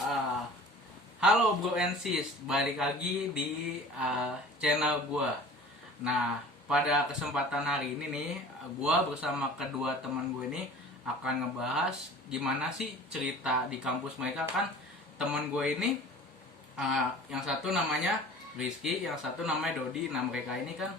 Ah, halo bro and sis, balik lagi di channel gua. Nah, pada kesempatan hari ini nih, gua bersama kedua teman gue ini akan ngebahas gimana sih cerita di kampus mereka. Kan teman gue ini yang satu namanya Rizky, yang satu namanya Dodi. Nah, mereka ini kan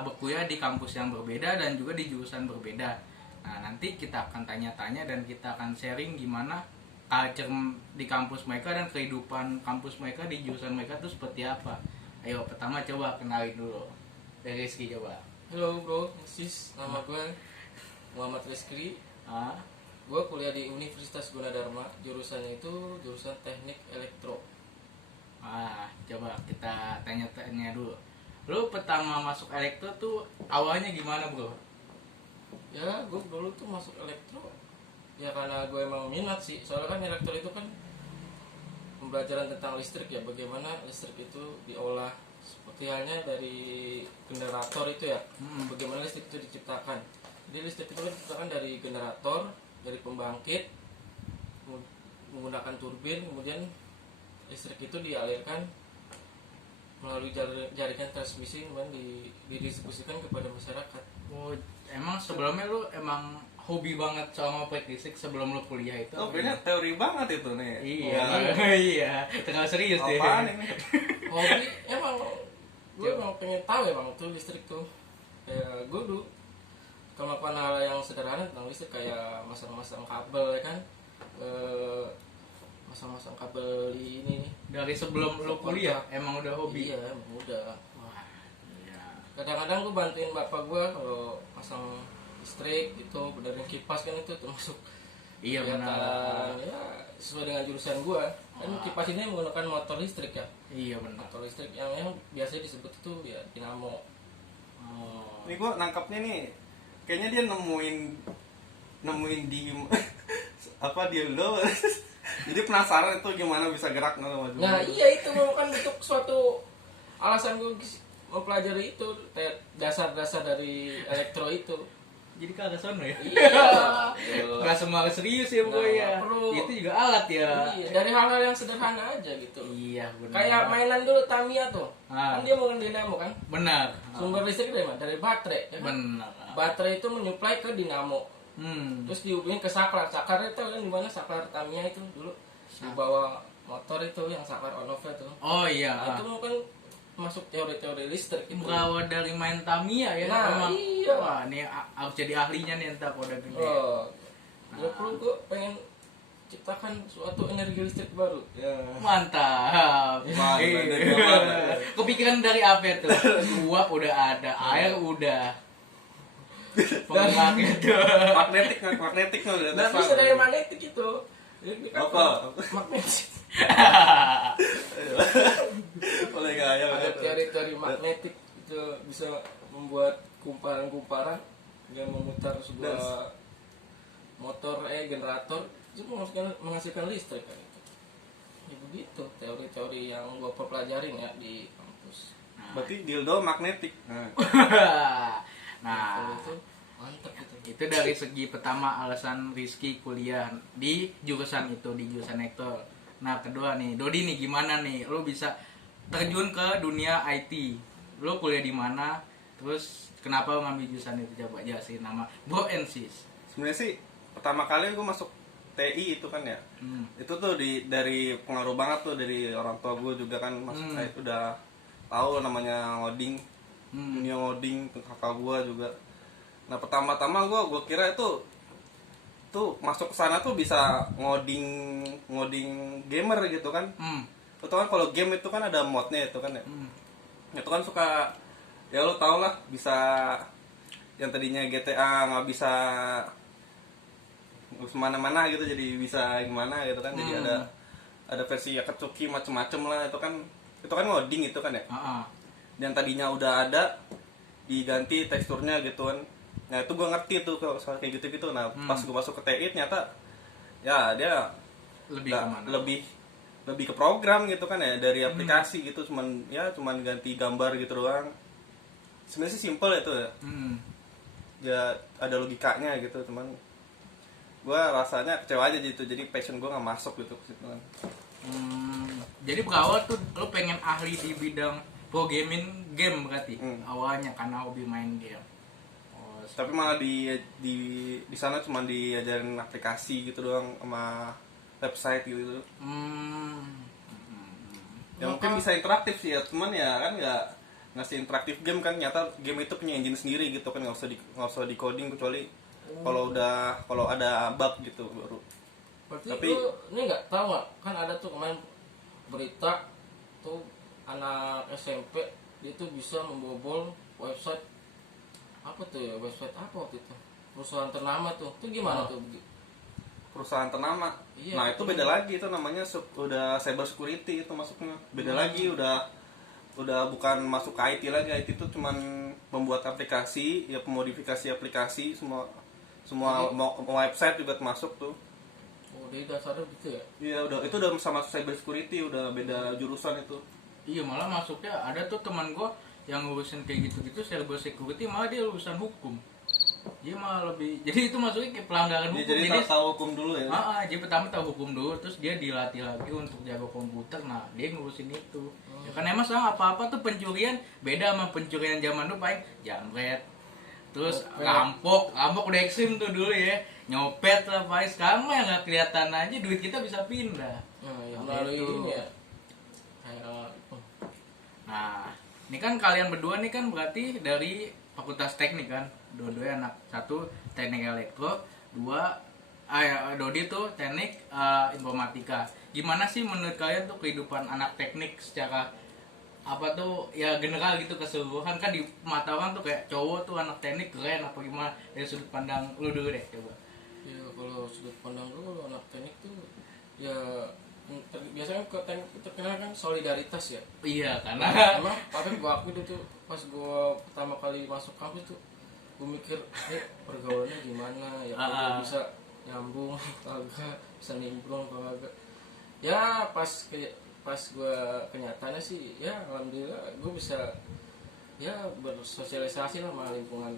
berkuliah di kampus yang berbeda dan juga di jurusan berbeda. Nah, nanti kita akan tanya-tanya dan kita akan sharing gimana culture di kampus mereka dan kehidupan kampus mereka di jurusan mereka itu seperti apa. Ayo, pertama coba kenalin dulu. Dari Rizky coba. Halo bro, sis, nama gue Muhammad Rizky. Ah, Gue kuliah di Universitas Gunadarma, jurusannya itu jurusan teknik elektro. coba kita tanya-tanya dulu. Lu pertama masuk elektro tuh awalnya gimana, bro? Ya, gue dulu tuh masuk elektro ya karena gue emang minat sih. Soalnya kan elektro itu kan pembelajaran tentang listrik ya, bagaimana listrik itu diolah. Seperti halnya dari generator itu ya, bagaimana listrik itu diciptakan. Jadi listrik itu kan diciptakan dari generator, dari pembangkit, menggunakan turbin, kemudian listrik itu dialirkan melalui jaringan transmisi, kemudian didistribusikan kepada masyarakat. Oh, emang sebelumnya lu emang hobi banget sama listrik sebelum lu kuliah itu? Oh, bener teori banget itu nih. Iya, Wah, iya. Tengah serius deh. apaan ini? Hobi emang gue emang pengen tahu emang tuh listrik tuh. Ya gue dulu kalau melakukan hal yang sederhana tentang listrik kayak masang-masang kabel ya kan. Masang-masang kabel di ini nih. Dari sebelum lu kuliah emang udah hobi? Iya, emang udah. Wah, iya. Kadang-kadang gue bantuin bapak gue kalau pasang listrik gitu, benerin kipas kan itu termasuk Iya, kegiatan benar. ya sesuai dengan jurusan gue. Kan kipas ini menggunakan motor listrik ya. Iya, benar. Motor listrik yang biasanya disebut itu ya dinamo. Oh. Ini gua nangkapnya nih, kayaknya dia nemuin di apa dia lo. Jadi penasaran itu gimana bisa gerak maju. Nah iya itu kan untuk suatu alasan gue mempelajari itu dasar-dasar dari elektro itu. Jadi kagak sono ya? Iya. Nggak semua serius ya, bro Nah, ya. perlu. Itu juga alat ya. Iya, dari hal-hal yang sederhana aja gitu. Iya, benar. Kayak mainan dulu Tamiya tuh. Ah. Kan dia menggunakan dinamo kan. Benar. Sumber listrik dari mana? Dari baterai. Ya kan? Benar. Baterai itu menyuplai ke dinamo. Terus dihubungin ke saklar. Saklar itu kan di mana saklar Tamiya itu dulu di bawah motor itu yang saklar on off itu. Oh iya. Nah, itu kan masuk teori-teori listrik itu. Berawal dari main Tamiya ya. Nah, emang. iya. Wah, ini harus jadi ahlinya nih entar kalau udah gede. Oh, ya perlu gue pengen ciptakan suatu energi listrik baru. Ya. Mantap. Mantap, Iya. dari mana? Kepikiran dari apa tuh? Uap udah ada, air udah. Penggerak itu. magnetik no udah Nah, bisa dari magnetik itu. Ini kan Apa? magnetik. Oleh gaya. Ada teori-teori magnetik itu bisa membuat kumparan-kumparan yang memutar sebuah motor generator itu menghasilkan listrik kan itu. Ya begitu teori-teori yang gua pelajarin ya di kampus. Berarti dildo magnetik. Nah, Itu mantap gitu. itu dari segi pertama alasan Rizky kuliah di jurusan itu, di jurusan elektro. Nah, kedua nih, Dodi nih gimana nih? Lu bisa terjun ke dunia IT. Lu kuliah di mana? Terus kenapa lu ngambil jurusan itu? Coba jelasin nama Bro and Sis. Sebenarnya sih pertama kali gue masuk TI itu kan ya. Itu tuh dari pengaruh banget tuh dari orang tua gue juga kan masuk saya udah tahu namanya ngoding. Dunia ngoding, kakak gue juga. Nah pertama-tama gue kira itu tuh masuk ke sana tuh bisa ngoding gamer gitu kan. Itu kan kalau game itu kan ada modnya itu kan ya. Itu kan suka ya lo tau lah bisa yang tadinya GTA nggak bisa kemana-mana gitu jadi bisa gimana gitu kan. Jadi ada versi Akatsuki macem-macem lah itu kan ngoding itu kan ya. Yang tadinya udah ada diganti teksturnya gitu kan. Nah itu gue ngerti tuh kalau soal kayak gitu-gitu. Nah pas gue masuk ke TI ternyata ya dia lebih ke program gitu kan ya, dari aplikasi gitu, cuman ganti gambar gitu doang. Sebenarnya sih simple itu ya. Ya ada logikanya gitu, cuman gue rasanya kecewa aja gitu, jadi passion gue nggak masuk gitu ke situ kan. Jadi berawal tuh lo pengen ahli di bidang programming game berarti awalnya karena hobi main game. Tapi malah di sana cuma diajarin aplikasi gitu doang sama website gitu. Ya mungkin bisa interaktif sih ya, cuman ya kan nggak ngasih interaktif game kan, nyata game itu punya engine sendiri gitu kan, nggak usah di coding kecuali kalau ada bug gitu baru. Berarti Tapi lu ini nggak tahu nggak, kan ada tuh kemarin berita tuh anak SMP dia tuh bisa membobol website apa tuh ya, website apa waktu itu, perusahaan ternama tuh gimana tuh? perusahaan ternama. Iya, Nah itu beda lagi, itu namanya udah cyber security, itu masuknya beda lagi, udah bukan masuk ke IT lagi. IT itu cuman membuat aplikasi, ya pemodifikasi aplikasi, semua mau website juga termasuk tuh. Oh, di dasarnya gitu ya? Iya, itu udah sama cyber security, udah beda jurusan itu. Iya, malah masuknya ada tuh teman gue yang ngurusin kayak gitu-gitu cyber security, malah dia lulusan hukum. Dia malah lebih, jadi itu masuknya kayak pelanggaran hukum. Jadi tahu hukum dulu ya. Jadi pertama tahu hukum dulu, terus dia dilatih lagi untuk jago komputer. Nah, dia ngurusin itu. Ya kan emang sama apa-apa tuh pencurian beda sama pencurian zaman dulu, paling jambret. Terus rampok udah ekstrim tuh dulu ya. Nyopet lah paling, sekarang mah yang nggak kelihatan aja duit kita bisa pindah. Nah, yang melalui ini ya. Nah, ini kan kalian berdua nih kan berarti dari Fakultas Teknik kan, dua-duanya anak, satu teknik elektro, Dodi tuh teknik informatika. Gimana sih menurut kalian tuh kehidupan anak teknik secara apa tuh ya general gitu keseluruhan, kan di mata orang tuh kayak cowok tuh anak teknik keren apa gimana, dari sudut pandang lu dulu deh coba. Ya kalau sudut pandang lu anak teknik tuh ya biasanya ke teknik terkenal kan solidaritas ya. Iya, karena emang tapi gua aku itu pas gua pertama kali masuk kampus tuh gua mikir pergaulannya gimana ya, kalau bisa nyambung kagak, bisa nimbrung kagak. Ya pas gua kenyataannya sih ya alhamdulillah gua bisa ya bersosialisasi lah sama lingkungan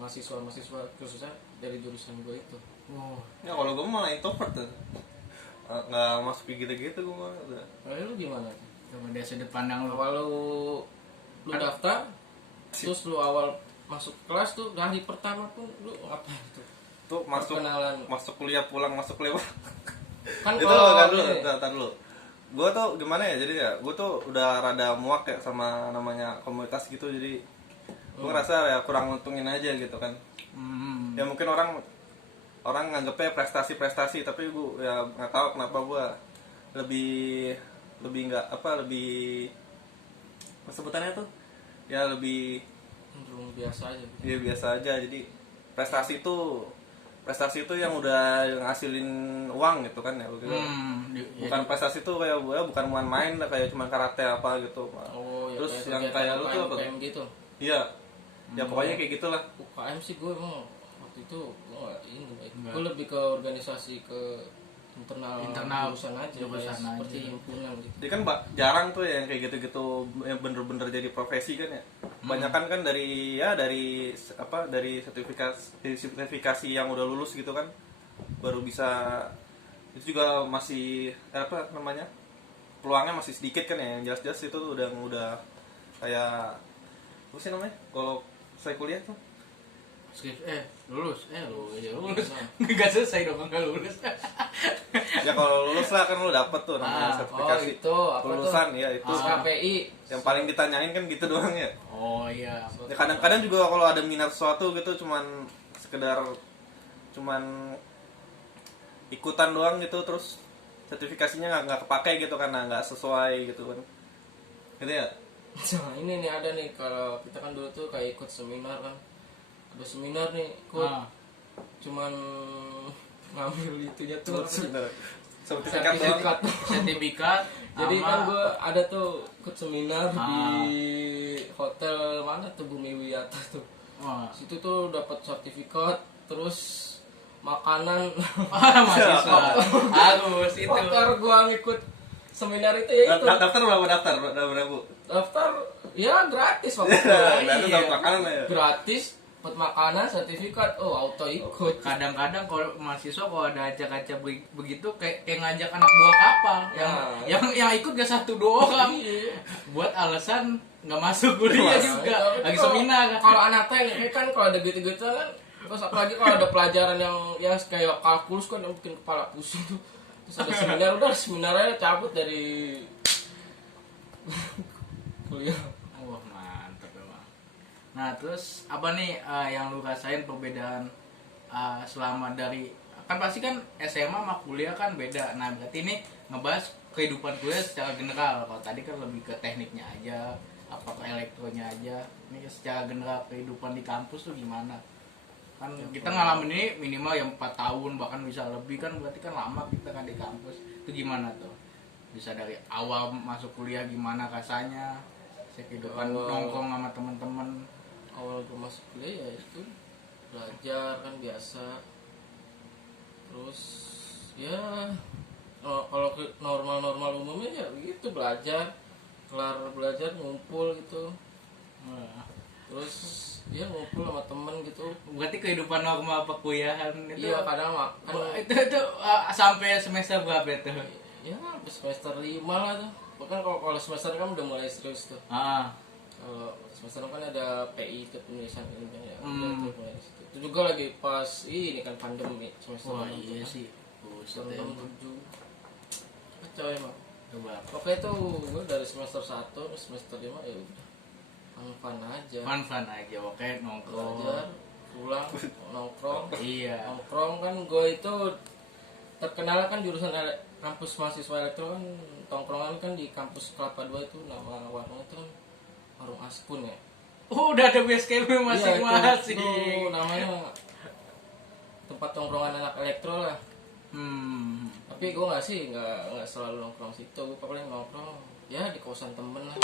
mahasiswa khususnya dari jurusan gua itu. Ya kalau gue malah introvert tuh, nggak masuk gitu-gitu gue mah. Lalu lu gimana? coba dari sudut pandang lu. Awal lu daftar, terus lu awal masuk kelas tuh dari pertama pun lu ngapain tuh? Tuh masuk kuliah pulang Kan itu kalau tar dulu. Gue tuh gimana ya, jadi ya gue tuh udah rada muak ya sama namanya komunitas gitu, jadi gue ngerasa ya kurang untungin aja gitu kan. Ya mungkin orang nganggepnya prestasi, tapi gue ya nggak tahu kenapa gue lebih nggak lebih sebutannya tuh ya lebih biasa aja. Ya biasa aja. Jadi prestasi itu yang udah ngasilin uang gitu kan ya begitu. Bukan prestasi itu kayak gue bukan main lah, kayak cuma karate apa gitu. Ya, terus yang kayak lu tuh apa gitu. Iya, ya pokoknya kayak gitulah. UKM sih gue emang waktu itu gue lebih ke organisasi, ke internal jurusan aja, seperti himpunan gitu. Jadi kan jarang tuh yang kayak gitu-gitu yang bener-bener jadi profesi kan ya. Kebanyakan kan dari sertifikasi yang udah lulus gitu kan, baru bisa. Itu juga masih peluangnya masih sedikit kan ya. Yang jelas-jelas itu udah kayak apa sih namanya kalau saya kuliah tuh lulus nggak selesai dong nggak lulus. Ya kalau lulus lah kan lu dapet tuh namanya sertifikasi itu, lulusan ya itu. KPI yang paling ditanyain kan gitu doang ya. Iya. Ya kadang-kadang juga kalau ada minat sesuatu gitu cuman ikutan doang gitu, terus sertifikasinya nggak kepake gitu karena nggak sesuai gitu kan, gitu ya. Nah ini nih ada nih, kalau kita kan dulu tuh kayak ikut seminar kan, ada seminar nih ikut cuman ngambil itunya tuh sertifikat. Jadi kan gue ada tuh ikut seminar di hotel mana tuh, Bumi Wiyata tuh. Situ tuh dapat sertifikat, terus makanan mahasiswa harus itu. Faktor gue ngikut seminar itu ya itu. Daftar berapa? Daftar ya gratis waktu itu. Makanan ya. Gratis. dapat makanan sertifikat, oh auto ikut. Kadang-kadang kalau mahasiswa kalau ada acak-acak begitu kayak ngajak anak buah kapal yang ikut gak satu dua orang buat alasan nggak masuk kuliah juga lagi seminar. Kalau anak teknik kan kalau ada gitu-gitu kan, terus apalagi kalau ada pelajaran yang kayak kalkulus kan yang bikin kepala pusing tuh. Terus ada seminar, udah seminarnya cabut dari kuliah. Wah mantap emang. Nah terus apa nih yang lu rasain perbedaan selama dari kan pasti kan SMA sama kuliah kan beda. Nah berarti ini ngebahas kehidupan kuliah secara general. Kalau tadi kan lebih ke tekniknya aja, apa ke elektronya aja. Ini secara general kehidupan di kampus tuh gimana? Kan kita ngalamin ini minimal yang 4 tahun bahkan bisa lebih kan, berarti kan lama kita kan di kampus. Itu gimana tuh? Bisa dari awal masuk kuliah gimana rasanya? Kehidupan nongkrong sama teman-teman. Awal gue masuk kuliah ya itu belajar kan biasa. Terus ya kalau normal umumnya ya begitu, belajar, kelar belajar ngumpul gitu. Terus ya ngumpul sama temen gitu. Berarti kehidupan normal perkuliahan itu. Iya kadang kan itu sampai semester berapa itu? Ya semester 5 lah tuh. Bahkan kalau semester kan udah mulai serius tuh. Kalau semester kan ada PI itu penulisan ilmiah ya. Itu juga lagi pas ini kan pandemi semester. Wah iya sih. Semester 7. Kacau emang. Coba. Pokoknya tuh gue dari semester 1 ke semester 5 ya udah fun aja. Fun aja, oke nongkrong. Belajar, pulang, nongkrong. Iya. Nongkrong kan gue itu terkenal kan jurusan kampus mahasiswa elektro kan, tongkrongan kan di kampus Kelapa 2 itu nama warungnya itu kan warung Aspun ya. Oh, udah ada base camp masing-masing. Itu namanya tempat tongkrongan anak elektro lah. Tapi gue nggak selalu nongkrong situ, gue paling nongkrong ya di kosan temen lah.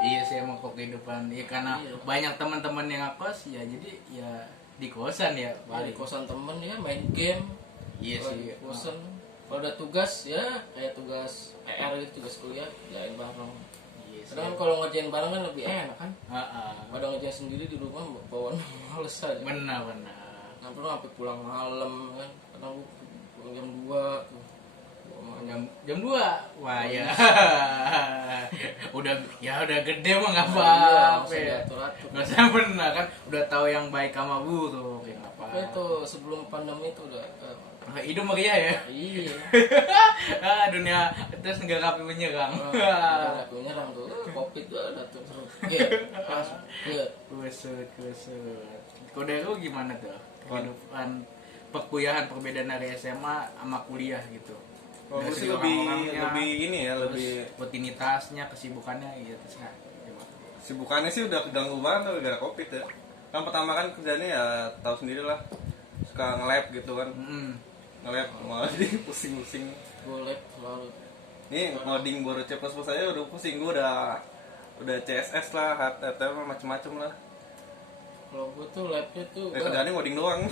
Iya sih emang kok kehidupan ya karena banyak teman-teman yang ngekos ya, jadi ya di kosan ya Di kosan temen ya main game. Iya sih. Kosan. Kalau ada tugas ya kayak tugas PR gitu, tugas kuliah jalan bareng. Iya sih. Kadang kalau ngerjain bareng kan lebih enak kan. Heeh. Pada ngerjain sendiri di rumah bawaan males aja. Benar. Sampai pulang malam kan. Kadang gue pulang jam 2 tuh. Jam 2. Wah ya. udah gede mah enggak Iya, apa-apa. masih Ya. diatur-atur. Nggak usah benar kan udah tahu yang baik sama buruk ya apa. Tapi itu sebelum pandemi itu udah Hidup meriah ya. iya. Dunia terus negara api menyerang. Aku nyerang tuh. Covid tuh ada tuh. Iya. Langsung. Iya. Kusut. Kau dari lu gimana tuh? Kehidupan perkuliahan perbedaan dari SMA sama kuliah gitu. Kalau gue Dari sih orang-orangnya, lebih ini ya, terus lebih rutinitasnya, kesibukannya gitu sih. sibukannya sih udah keganggu banget tuh gara-gara Covid ya. Kan pertama kan kerjanya ya tahu sendiri lah, suka nge-lab gitu kan. Nge-lab malah jadi pusing-pusing. Boleh selalu. Nih ngoding baru C++ aja udah pusing, gue udah CSS lah, HTML macem-macem lah. Kalau gue tuh labnya tuh Kerjaannya ngoding doang.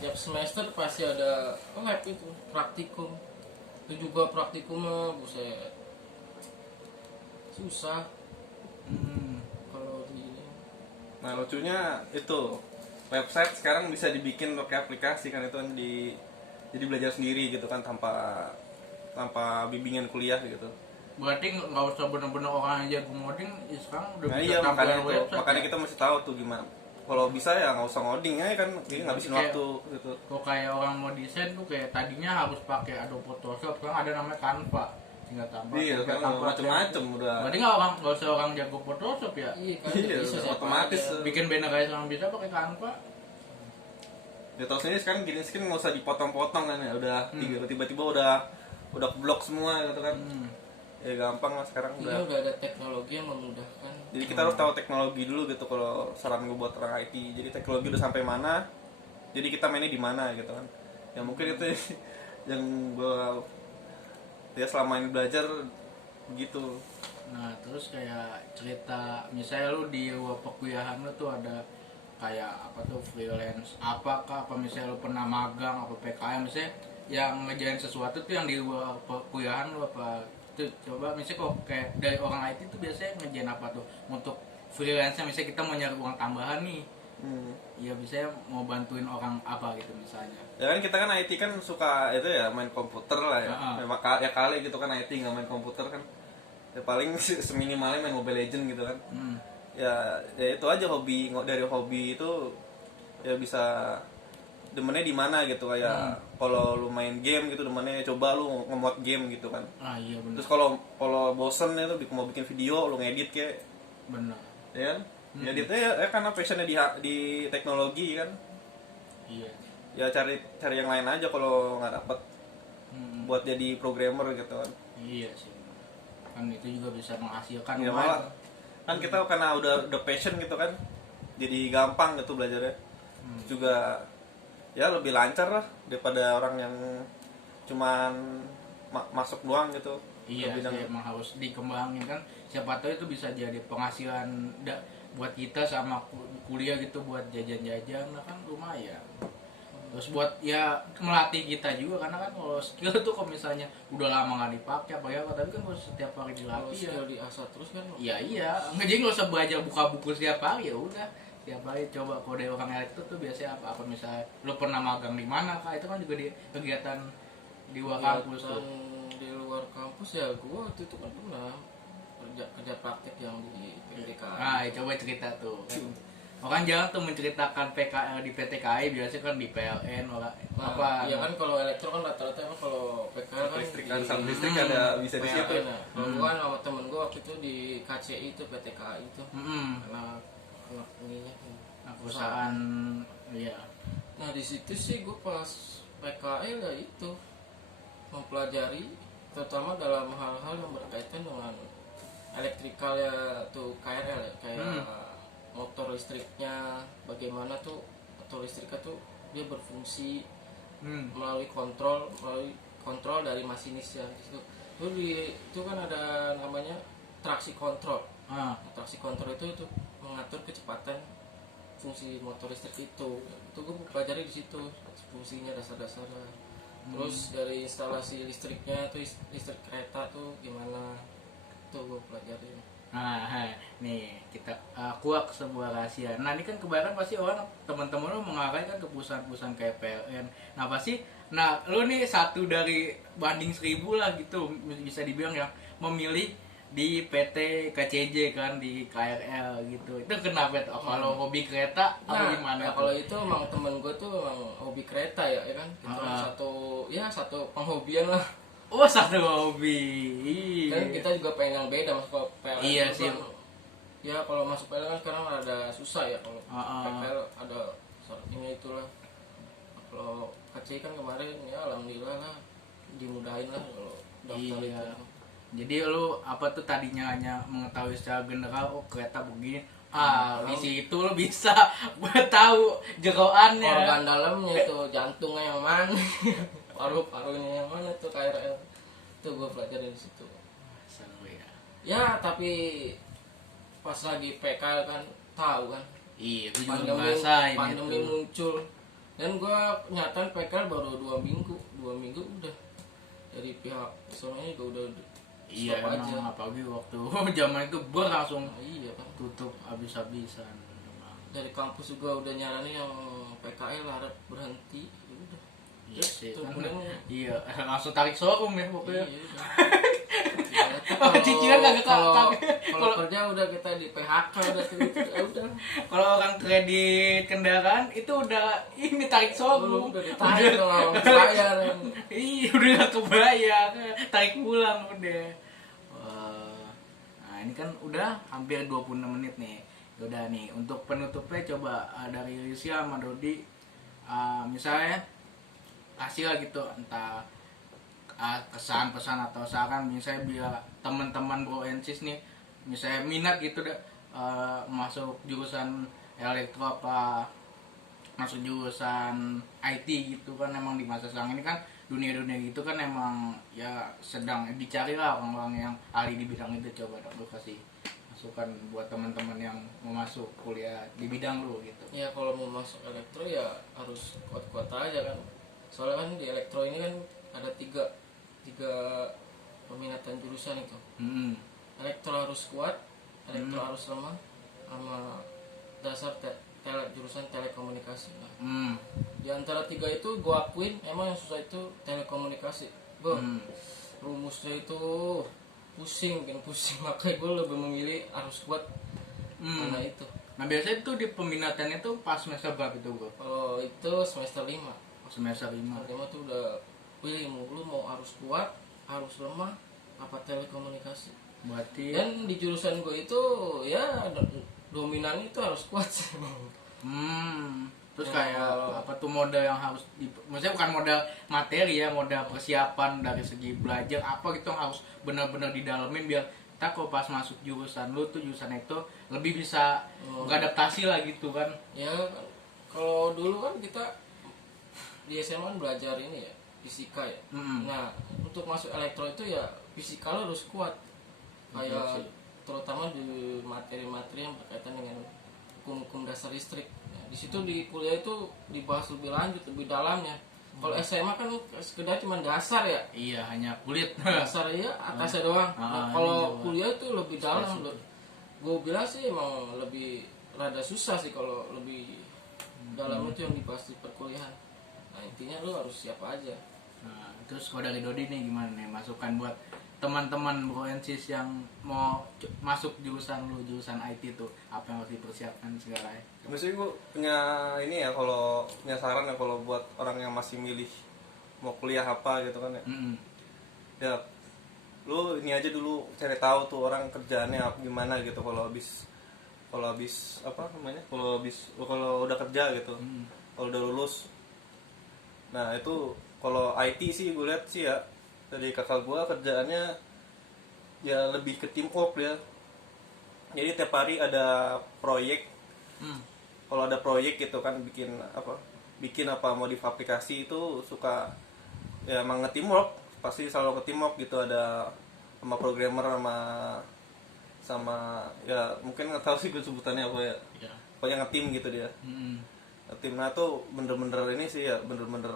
tiap semester pasti ada lab itu, praktikum. Itu juga praktikumnya buset susah kalau di ini. Nah lucunya itu website sekarang bisa dibikin pakai aplikasi kan, itu kan jadi belajar sendiri gitu kan tanpa bimbingan kuliah gitu. Berarti nggak usah bener-bener orang aja ngoding, ya sekarang udah Nah bisa iya tampilan makanya website. makanya kita mesti tahu tuh gimana. Kalau bisa ya nggak usah ngoding ya kan, jadi ngabisin Kayak- waktu gitu. Kok kayak orang mau desain tuh kayak tadinya harus pakai Adobe Photoshop, sekarang ada namanya Canva. Tinggal tambah. Iya kan macem-macem udah. Berarti nggak usah orang jago Photoshop ya? Iya kan Iya, bisa siapa otomatis. aja. Bikin banner aja sama bisa pakai Canva. Ya tau sendiri sekarang gini skin nggak usah dipotong-potong kan ya, udah tiba-tiba udah blok semua gitu kan. Ya gampang lah sekarang Iya udah. udah ada teknologi yang memudahkan. Jadi kita harus tahu teknologi dulu gitu kalau saran gue buat orang IT. Jadi teknologi udah sampai mana, jadi kita mainnya di mana gitu kan. Ya mungkin itu yang gue ya selama ini belajar begitu. Nah terus kayak cerita misalnya lu di luar perkuliahan lu tuh ada kayak apa tuh freelance apakah, apa misalnya lu pernah magang apa PKM misalnya yang ngejain sesuatu tuh yang di luar perkuliahan lu apa tuh, coba misalnya kok kayak dari orang IT tuh biasanya ngejain apa tuh untuk freelance misalnya kita mau nyari uang tambahan nih Ya bisa mau bantuin orang apa gitu misalnya. Ya kan kita kan IT kan suka itu ya main komputer lah ya. Memang ya kali gitu kan IT nggak main komputer kan. Ya paling seminimalnya main Mobile Legend gitu kan. Ya itu aja hobi, dari hobi itu ya bisa demennya di mana gitu kayak kalau lu main game gitu demennya coba lu nge-mod game gitu kan. Iya benar. Terus kalau bosen itu mau bikin video lu ngedit kayak Benar. ya kan. Ngeditnya ya karena passionnya di teknologi kan. Iya. Ya cari yang lain aja kalau nggak dapet buat jadi programmer gitu kan. Iya sih. Kan itu juga bisa menghasilkan Ya uang. malah kan kita karena udah passion gitu kan jadi gampang gitu belajarnya. Juga ya lebih lancar lah daripada orang yang cuman masuk doang gitu. Iya sih, emang harus dikembangin kan. Siapa tahu itu bisa jadi penghasilan buat kita sama kuliah gitu, buat jajan-jajan lah kan lumayan. Terus buat ya melatih kita juga karena kan kalau skill tuh kalau misalnya udah lama nggak dipakai apa ya, tapi kan kalau setiap hari dilatih ya. Skill diasah terus kan. Iya, nggak jadi nggak usah baca buka buku setiap hari, ya udah setiap hari coba. Kode orang elektro tuh biasanya apa misalnya lo pernah magang di mana kak, itu kan juga di kegiatan di luar kampus tuh. Di luar kampus ya gua waktu itu kan pernah kerja praktek yang di PTKI. Nah, coba cerita tuh. Orang jarang tuh menceritakan PKL di PTKI, biasanya kan di PLN orang apa. Iya kan kalau elektro kan rata-rata emang kalau PKL kan Listrik kan sama listrik ada bisa di situ. PLN. Kalau gua kan sama temen gua waktu itu di KCI itu PTKI itu. Karena anak ininya Perusahaan iya. Nah di situ sih gue pas PKL ya itu mempelajari terutama dalam hal-hal yang berkaitan dengan elektrikal ya tuh KRL ya, kayak motor listriknya bagaimana tuh motor listriknya tuh dia berfungsi melalui kontrol dari masinis ya itu. Itu kan ada namanya traksi kontrol. Traksi kontrol itu mengatur kecepatan fungsi motor listrik itu gue pelajari di situ fungsinya dasar-dasarnya. Terus dari instalasi listriknya tuh listrik kereta tuh gimana tuh gue pelajari. Nah, nih kita kuak sebuah rahasia. Nah, ini kan kebanyakan pasti orang teman-teman lu mengarahkan kan ke perusahaan-perusahaan kayak PLN. Nah, pasti lu nih satu dari banding 1000 lah gitu bisa dibilang yang memilih di PT KCJ kan, di KRL gitu. Itu kenapa tuh? Kalau hobi kereta apa gimana? Nah, kalau itu emang temen gue tuh emang hobi kereta ya kan. Kita satu penghobian lah. Oh, satu hobi. Kan kita juga pengen yang beda masuk ke PLN. Iya sih. Ya kalau masuk PLN kan sekarang ada susah ya kalau PLN ada syaratnya itulah. Kalau KCJ kan kemarin ya alhamdulillah lah dimudahin lah kalau daftar itu. Jadi lu apa tuh tadinya hanya mengetahui secara general kereta begini. Di situ lu bisa buat tahu jeroannya. Organ dalamnya itu jantungnya yang mana, paru-parunya yang mana tuh KRL. Itu gue pelajari di situ. Seru ya. Ya tapi pas lagi PKL kan tahu kan. Iya, itu juga ngerasain pandemi muncul. Dan gue nyatain PKL baru 2 minggu udah dari pihak soalnya juga udah. Iya emang apalagi waktu zaman itu langsung kan tutup habis-habisan. Dari kampus juga udah nyaranin yang PKL harap berhenti. Udah. Iya sih. Iya langsung tarik showroom ya pokoknya. Kalau cicilan kalau kerja udah kita di PHK udah gitu udah. Kalau orang kredit kendaraan itu udah ini tarik showroom. Udah ditarik kalau bayar. Iya udah gak kebayar, tarik pulang udah. Nah ini kan udah hampir 26 menit nih. Udah nih untuk penutupnya coba dari Rizya sama Dodi misalnya kasih lah gitu entah kesan pesan atau saran misalnya biar teman-teman Bro Ensis nih misalnya minat gitu masuk jurusan elektro apa masuk jurusan IT gitu kan. Emang di masa sekarang ini kan dunia gitu kan emang ya sedang dicari lah orang-orang yang ahli di bidang itu. Coba dong lu kasih masukan buat teman-teman yang mau masuk kuliah di bidang lu gitu. Ya kalau mau masuk elektro ya harus kuat-kuat aja kan. Soalnya kan di elektro ini kan ada tiga peminatan jurusan itu. Elektro harus kuat, elektro harus lemah, sama dasar jurusan telekomunikasi. Nah, Hmm. di antara tiga itu gue akuin emang yang susah itu telekomunikasi. Rumusnya itu bikin pusing makanya gue lebih memilih harus kuat karena itu. Nah biasanya itu di peminatannya tuh pas semester berapa itu bro? Kalau itu semester 5. Semester 5. Semester 5 tuh udah pilih lu mau harus kuat, harus lemah, apa telekomunikasi. Berarti Dan di jurusan gue itu ya dominan itu harus kuat sih. terus kayak apa tuh modal yang harus maksudnya bukan modal materi ya, modal persiapan dari segi belajar apa gitu yang harus benar-benar didalemin biar kita kok pas masuk jurusan lu tuh jurusan itu lebih bisa beradaptasi lah gitu kan. Ya kalau dulu kan kita di SMA kan belajar ini ya fisika ya. Nah untuk masuk elektro itu ya fisika lo harus kuat kayak terutama di materi-materi yang berkaitan dengan hukum-hukum dasar listrik. Nah, di situ di kuliah itu dibahas lebih lanjut, lebih dalamnya. Kalau SMA kan sekedar cuma dasar ya. Iya, hanya kulit. Dasar ya atasnya doang. Nah, kalau kuliah itu lebih dalam. Gue bilang sih emang lebih rada susah sih kalau lebih dalam itu yang dibahas di perkuliahan. Nah intinya lu harus siap aja. Nah, terus kalau dari Dodi nih gimana nih masukan buat teman-teman Broensis yang mau masuk jurusan lu, jurusan IT tuh apa yang harus dipersiapkan segala ya? Maksudnya gue punya ini ya, kalau punya saran ya kalau buat orang yang masih milih mau kuliah apa gitu kan ya. Ya lu ini aja dulu cari tahu tuh orang kerjaannya gimana gitu kalau habis apa namanya, kalau udah kerja gitu, kalau udah lulus. Nah itu kalau IT sih gue lihat sih ya dari kakak gue kerjaannya ya lebih ke teamwork ya. Jadi tiap hari ada proyek. Kalau ada proyek gitu kan bikin apa modif aplikasi itu suka ya emang nge-teamwork, pasti selalu ke-teamwork gitu, ada sama programmer sama ya mungkin nggak tahu sih gue sebutannya apa ya. Pokoknya nge-team gitu dia. Nge-team nah tuh bener-bener ini sih ya, bener-bener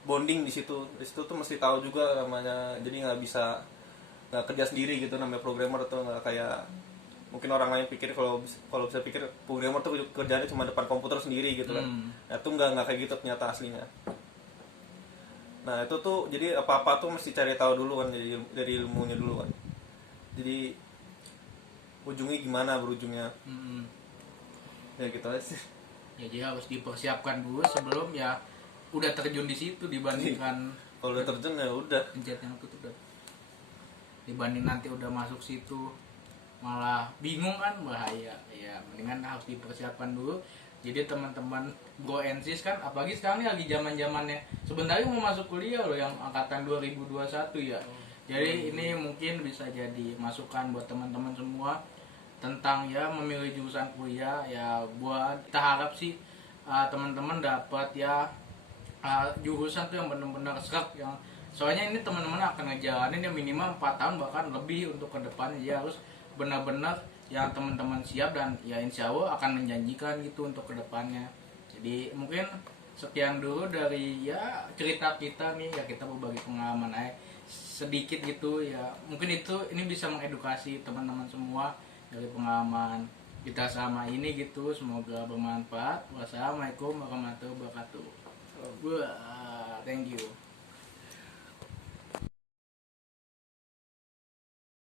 bonding di situ tuh mesti tahu juga namanya, jadi nggak kerja sendiri gitu, namanya programmer tuh nggak kayak mungkin orang lain pikir kalau bisa pikir programmer tuh kerjanya cuma depan komputer sendiri gitu kan. Nah itu nggak kayak gitu ternyata aslinya. Nah itu tuh jadi apa tuh mesti cari tahu dulu kan, dari ilmunya dulu kan, jadi ujungnya gimana berujungnya. Ya gitu aja sih. Ya jadi harus dipersiapkan dulu sebelum ya udah terjun di situ dibandingkan kalau udah terjun ya udah pencetnya itu udah dibanding nanti udah masuk situ malah bingung kan, bahaya ya. Mendingan harus dipersiapkan dulu. Jadi teman-teman Broensis kan apalagi sekarang ini lagi zaman-zamannya sebenarnya mau masuk kuliah loh yang angkatan 2021 ya. Jadi ini mungkin bisa jadi masukan buat teman-teman semua tentang ya memilih jurusan kuliah ya. Buat kita harap sih teman-teman dapat ya jurusan tuh yang benar-benar serak, yang soalnya ini teman-teman akan ngejalanin ya minimal 4 tahun bahkan lebih untuk ke depan. Ya harus benar-benar yang teman-teman siap dan ya insya Allah akan menjanjikan gitu untuk ke depannya. Jadi mungkin sekian dulu dari ya cerita kita nih ya, kita berbagi pengalaman aja sedikit gitu ya, mungkin ini bisa mengedukasi teman-teman semua dari pengalaman kita selama ini gitu. Semoga bermanfaat. Wassalamualaikum warahmatullahi wabarakatuh. Thank you.